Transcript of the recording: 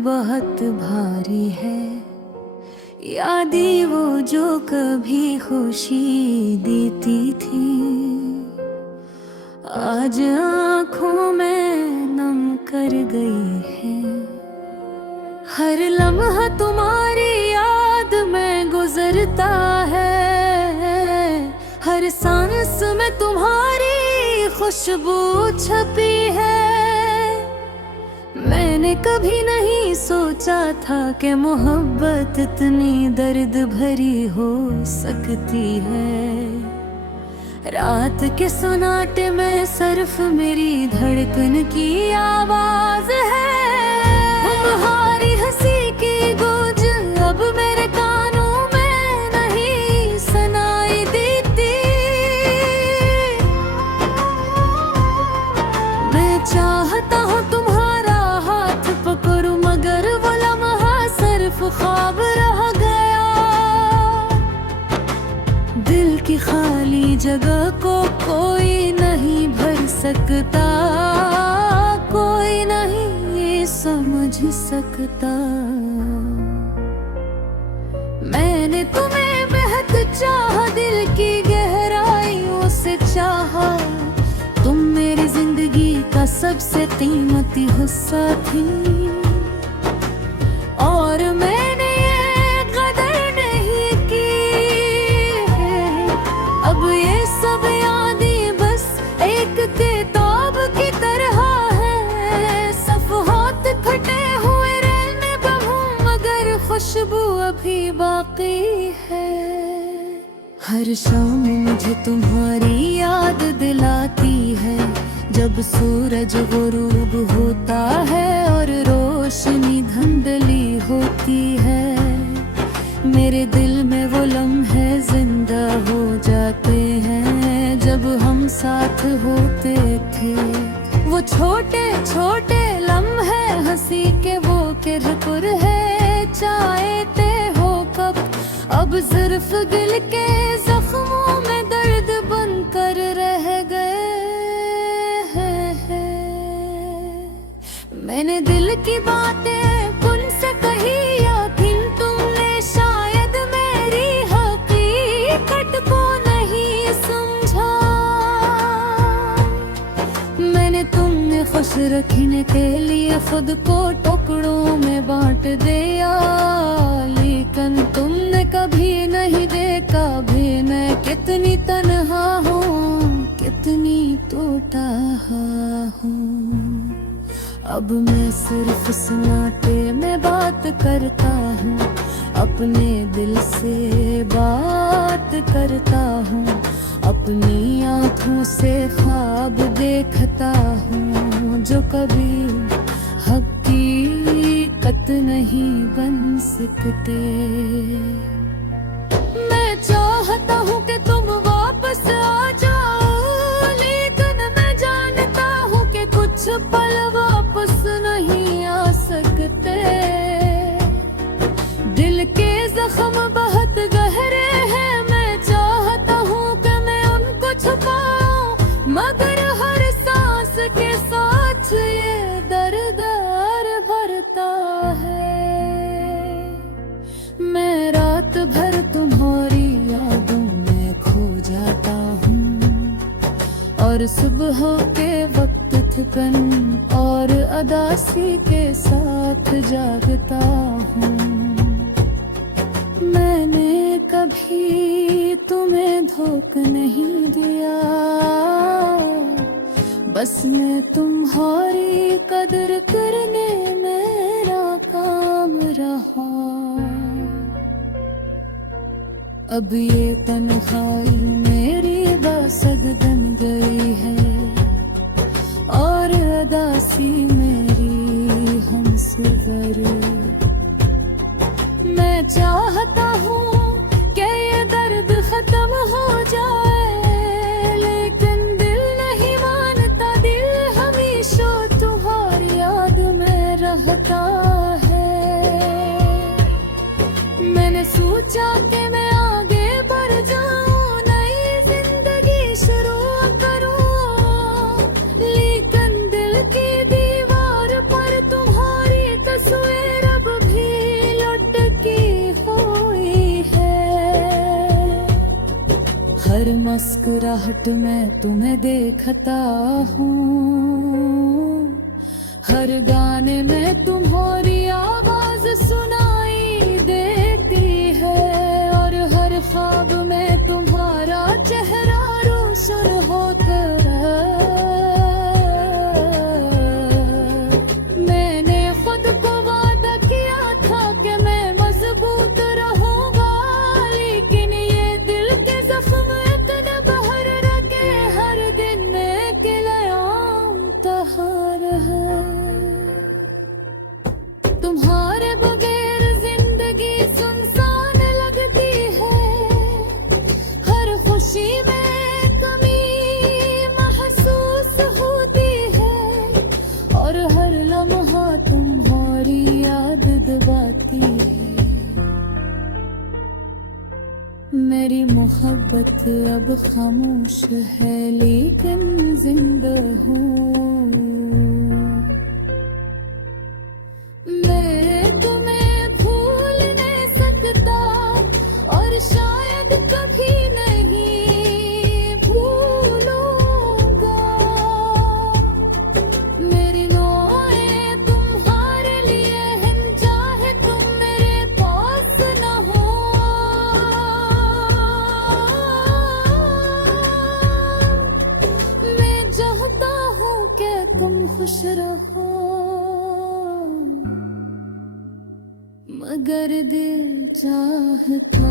बहुत भारी है। यादें वो जो कभी खुशी देती थी, आज आँखों में नम कर गई है। हर लम्हा तुम्हारी याद में गुजरता है, हर सांस में तुम्हारी खुशबू छपी है। मैंने कभी नहीं सोचा था कि मोहब्बत इतनी दर्द भरी हो सकती है। रात के सन्नाटे में सिर्फ मेरी धड़कन की आवाज है। तुम्हारी हंसी की गूंज अब मेरे कानों में नहीं सुनाई देती। मैं चाहता हूँ तुम्हारा हाथ पकड़ूं, मगर वो लम्हा सिर्फ ख्वाब रह गया। दिल की खाली जगह को कोई नहीं भर सकता, कोई नहीं ये समझ सकता। मैंने तुम्हें बेहद चाहा, दिल की गहराइयों से चाहा। तुम मेरी जिंदगी का सबसे कीमती हिस्सा थी, और मैंने ये कदर नहीं की है। अब ये सब यादें बस एक किताब की तरह है। सफ़हात फटे हुए रहने पर हूँ, मगर खुशबू अभी बाकी है। हर शाम मुझे तुम्हारी याद दिलाती है, जब सूरज गुरूब होता है और रोशनी धुंधली होती है। मेरे दिल में वो लम्हे जिंदा हो जाते हैं, जब हम साथ होते थे। वो छोटे छोटे लम्हे हंसी के वो किरपुर है, चाहते हो कब अब सिर्फ दिल के जख्मों में दर्द बनकर रह गए हैं। मैंने दिल की बातें उनसे कही, लेकिन तुमने शायद मेरी हकीकत को नहीं समझा। मैंने तुम्हें खुश रखने के लिए खुद को टुकड़ों में बांट दिया, लेकिन तुमने कभी नहीं देखा भी मैं कितनी तन्हा हूँ, कितनी टूटा हूँ। अब मैं सिर्फ सन्नाटे में बात करता हूँ, अपने दिल से बात करता हूँ। अपनी आँखों से ख्वाब देखता हूँ, जो कभी हकीकत नहीं बन सकते। मैं चाहता हूँ कि तुम वापस आ जाओ, लेकिन मैं जानता हूँ कि कुछ पल वापस नहीं आ सकते। दिल के जख्म बहुत गहरे हैं, मैं चाहता हूँ कि मैं उनको छुपाऊं, मगर हर सांस के साथ ये दर्द और भरता है। मैं रात भर तुम्हारी यादों में खो जाता हूँ, और सुबह के वक्त थकन और अदासी के साथ जागता हूँ। मैंने कभी तुम्हें धोखा नहीं दिया, बस मैं तुम्हारी कदर करने मेरा काम रहा। अब ये तन्हाई मेरी बासद बन गई है, और अदासी मेरी हमसफर। मैं चाहता हूँ कि ये दर्द खत्म हो जाए, लेकिन दिल नहीं मानता। दिल हमेशा तुम्हारी याद में रहता है। मैंने सोचा कि मैं आगे बढ़ जाऊं, नई जिंदगी शुरू करूं, लेकिन दिल की दीवार पर तुम्हारी तस्वीर हर मुस्कुराहट में तुम्हें देखता हूँ, हर गाने में तुम्हारी आवाज सुनाई देती है, और हर ख्वाब में तुम्हारा चेहरा रोशन होता है। मैंने खुद को वादा किया था कि मैं मजबूत रहूंगा, लेकिन ये दिल के जख्म इतने बहर रखे, हर दिन एक लयाम तहार है। तुम्हारे बगैर जिंदगी सुनसान लगती है, हर खुशी में कमी महसूस होती है, और हर लम्हा तुम्हारी याद दबाती है। मेरी मोहब्बत अब खामोश है, लेकिन जिंदा हूँ। मैं तुम्हें भूल नहीं सकता, और शायद कभी नहीं भूलूंगा। मेरी दुआएं तुम्हारे लिए हैं, चाहे तुम मेरे पास न हो। मैं चाहता हूँ कि तुम खुश रहो, मगर दिल चाहता